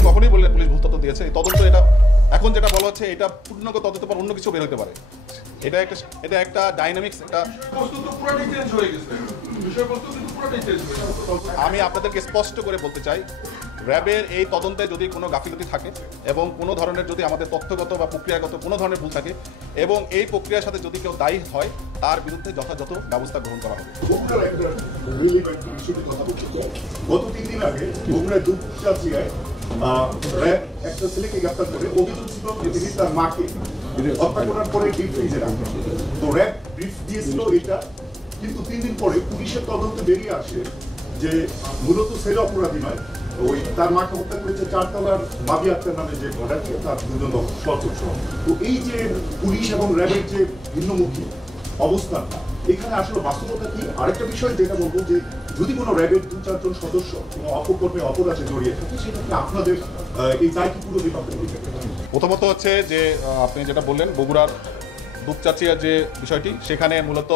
আপনি কখনোই বললেন পুলিশ ভুল তথ্য দিয়েছে। এই তদন্ত এটা এখন যেটা বলা হচ্ছে এটা পূর্ণাঙ্গ তদন্ত পর অন্য কিছু বের হতে পারে। এটা একটা ডাইনামিক্স একটা বস্তু তো পুরোটাই চেঞ্জ হয়ে গেছে। বিষয়বস্তু কিন্তু পুরোটাই চেঞ্জ হয়ে গেছে। আমি আপনাদেরকে স্পষ্ট করে বলতে চাই, র্যাবের এই তদন্তে যদি কোনো গাফিলতি থাকে এবং কোনো ধরনের যদি আমাদের তথ্যগত বা প্রক্রিয়াগত কোনো ধরনের ভুল থাকে এবং এই প্রক্রিয়ার সাথে যদি কেউ দায়ী হয় তার বিরুদ্ধে যথাযথ ব্যবস্থা গ্রহণ করা হবে। বগুড়ার একটা রিলেভেন্ট ইস্যুতে কথা বলতে চাই। গত 3 দিন আগে বগুড়ার দুপচাচিয়ায় র্যাব একটা ছেলেকে গ্রেপ্তার করে অভিযোগ ছিল যে তিনি তার মাকে হত্যা করার পরে ডিপ ফ্রিজে রাখেন। তো র্যাব ব্রিফ দিয়েছিল এটা, কিন্তু 3 দিন পরে পুলিশের তদন্তে বেরিয়ে আসে যে মূলত ছেলে অপরাধী নয়, ওই তার মাকে হত্যা করেছে 4 তলার বাবি আক্তার নামে যে ঘোড়াটি তার দুজন সদস্য। তো এই যে পুলিশ এবং র্যাবের যে ভিন্নমুখী অবস্থানটা, এখানে আসলে বাস্তবতা কি? আরেকটা বিষয় যেটা বলবো যে যদি কোনো র্যাবের 2-4 জন সদস্য কোনো অপকর্মে অপরাধে জড়িয়ে থাকে সেক্ষেত্রে আপনাদের এই দায় কি পুরো বিভাগে? প্রথমত হচ্ছে যে আপনি যেটা বললেন বগুড়ার দুপচাচিয়ার যে বিষয়টি, সেখানে মূলত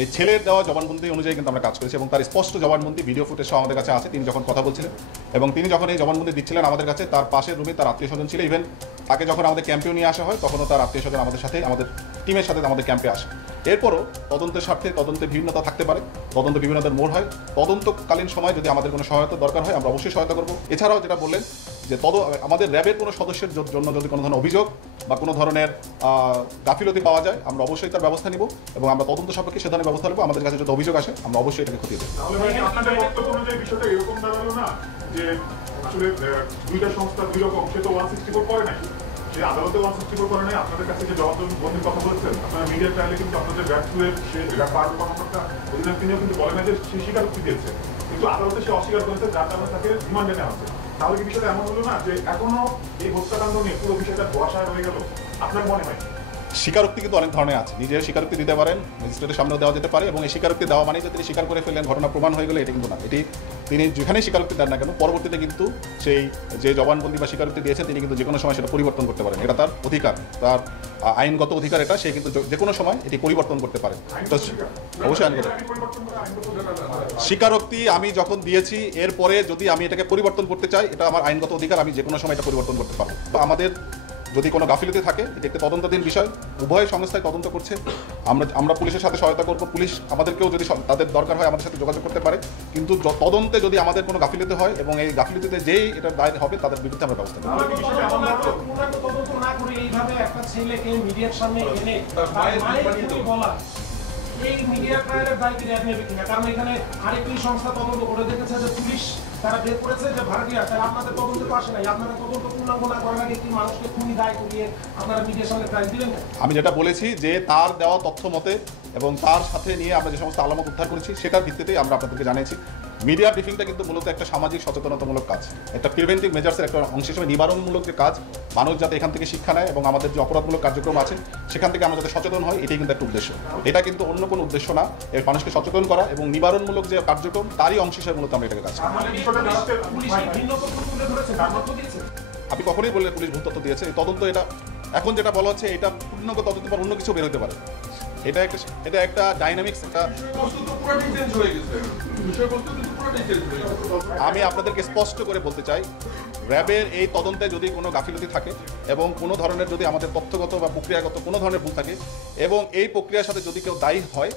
এই ছেলের দেওয়া জবানবন্দি অনুযায়ী কিন্তু আমরা কাজ করেছি এবং তার স্পষ্ট জবানবন্দি ভিডিও ফুটেজ সহ আমাদের কাছে আছে। তিনি যখন কথা বলছিলেন এবং তিনি যখন এই জবানবন্দি দিচ্ছিলেন আমাদের কাছে, তার পাশের রুমে তার আত্মীয় স্বজন ছিল। ইভেন তাকে যখন আমাদের ক্যাম্পেও নিয়ে আসা হয় তখনও তার আত্মীয় স্বজন আমাদের সাথে, আমাদের টিমের সাথে আমাদের ক্যাম্পে আসে। এরপরও তদন্তের স্বার্থে তদন্তে বিভিন্নতা থাকতে পারে, তদন্ত বিভিন্নতার মোড় হয়। তদন্তকালীন সময় যদি আমাদের কোনো সহায়তা দরকার হয় আমরা অবশ্যই সহায়তা করব। এছাড়াও যেটা বললেন যে আমাদের র্যাবের কোনো সদস্যের জন্য যদি কোনো ধরনের অভিযোগ বা কোনো ধরনের গাফিলতি পাওয়া যায় আমরা অবশ্যই তার ব্যবস্থা নিব এবং আমরা তদন্ত সাপেক্ষে সে ধরনের ব্যবস্থা নেব। আমাদের কাছে যদি অভিযোগ আসে আমরা অবশ্যই এটাকে খতিয়ে দেব। তাহলে ভাই আপনাদের বক্তব্য অনুযায়ী বিষয়টা এরকম দাঁড়ালো না যে আসলে দুইটা সংস্থা দুই রকম, সে তো 164 করে নাই, সে আদালতে 164 করে নাই। আপনাদের কাছে যে জবানবন্দির কথা বলেছেন আপনারা মিডিয়া ট্রায়ালে কিন্তু আপনাদের ব্যর্থের সে পার কর্মকর্তা অধিনায়ক তিনিও কিন্তু বলেন না যে সে স্বীকারোক্তি দিয়েছে, কিন্তু আদালতে সে অস্বীকার করেছে, যার কারণে তাকে রিমান্ডে নেওয়া হচ্ছে। তাহলে কি বিষয়টা এমন হলো না যে এখনো এই হত্যাকাণ্ড নিয়ে পুরো বিষয়টা ধোঁয়াশায় রয়ে গেল? আপনার মনে হয় স্বীকারোক্তি কিন্তু অনেক ধরনের আছে। নিজে স্বীকারোক্তি দিতে পারেন, ম্যাজিস্ট্রেটের সামনেও দেওয়া যেতে পারে এবং এই স্বীকারোক্তি দেওয়া মানে যে তিনি স্বীকার করে ফেললেন, ঘটনা প্রমাণ হয়ে গেলে এটা কিন্তু না। এটি তিনি যেখানেই স্বীকারোক্তি দেন না কেন পরবর্তীতে কিন্তু সেই যে জবানবন্দি বা স্বীকারোক্তি দিয়েছেন তিনি কিন্তু যে কোনো সময় সেটা পরিবর্তন করতে পারেন। এটা তার অধিকার, তার আইনগত অধিকার এটা। সে কিন্তু যে কোনো সময় এটি পরিবর্তন করতে পারেন। তো অবশ্যই আইনগত স্বীকারোক্তি আমি যখন দিয়েছি এরপরে যদি আমি এটাকে পরিবর্তন করতে চাই এটা আমার আইনগত অধিকার, আমি যে কোনো সময় এটা পরিবর্তন করতে পারবো। আমাদের যদি কোনো গাফিলতি থাকে এটা একটা তদন্তাধীন বিষয়, উভয় সংস্থায় তদন্ত করছে। আমরা পুলিশের সাথে সহায়তা করব, পুলিশ আমাদেরকেও যদি তাদের দরকার হয় আমাদের সাথে যোগাযোগ করতে পারে। কিন্তু তদন্তে যদি আমাদের কোনো গাফিলতি হয় এবং এই গাফিলতিতে যেই এটার দায় হবে তাদের বিরুদ্ধে আমরা ব্যবস্থা নেব। তদন্ত না করে এইভাবে একটা ছেলেকে মিডিয়ার সামনে এনে বলা এই মিডিয়া ট্রায়ালের দায় কি র্যাব নেবে কিনা? কারণ এখানে আরেকটি সংস্থা তদন্ত করে দেখেছে যে পুলিশ তারা বের করেছে যে ভাড়াটিয়া, তাহলে আপনাদের তদন্তে পাশে নাই। আপনারা তদন্ত পূর্ণাঙ্গ না করার আগে কি মানুষকে খুনি দায় করিয়ে আপনারা মিডিয়ার সামনে ট্রায়াল দিলেন? আমি যেটা বলেছি যে তার দেওয়া তথ্য মতে এবং তার সাথে নিয়ে আমরা যে সমস্ত আলামত উদ্ধার করেছি সেটার ভিত্তিতেই আমরা আপনাদেরকে জানিয়েছি। মিডিয়া ব্রিফিংটা কিন্তু মূলত একটা সামাজিক সচেতনতামূলক কাজ, একটা প্রিভেন্টিভ মেজার্সের একটা অংশ হিসেবে নিবারণমূলক যে কাজ, মানুষ যাতে এখান থেকে শিক্ষা নেয় এবং আমাদের যে অপরাধমূলক কার্যক্রম আছে সেখান থেকে আমরা যাতে সচেতন হই, এটাই কিন্তু একটা উদ্দেশ্য। এটা কিন্তু অন্য কোনো উদ্দেশ্য না। এর মানুষকে সচেতন করা এবং নিবারণমূলক যে কার্যক্রম তারই অংশ হিসেবে মূলত আমরা এটাকে কাজ করি। আপনি কখনোই বললেন পুলিশ ভুল তথ্য দিয়েছে। এই তদন্ত এটা এখন যেটা বলা হচ্ছে এটা পূর্ণাঙ্গ তদন্ত পর অন্য কিছু বের হতে পারে। এটা একটা ডাইনামিক্স একটা বস্তু তো পুরোটাই চেঞ্জ হয়ে গেছে। বিষয়বস্তু কিন্তু পুরোটাই চেঞ্জ হয়ে গেছে। আমি আপনাদেরকে স্পষ্ট করে বলতে চাই, র্যাবের এই তদন্তে যদি কোনো গাফিলতি থাকে এবং কোনো ধরনের যদি আমাদের তথ্যগত বা প্রক্রিয়াগত কোনো ধরনের ভুল থাকে এবং এই প্রক্রিয়ার সাথে যদি কেউ দায়ী হয়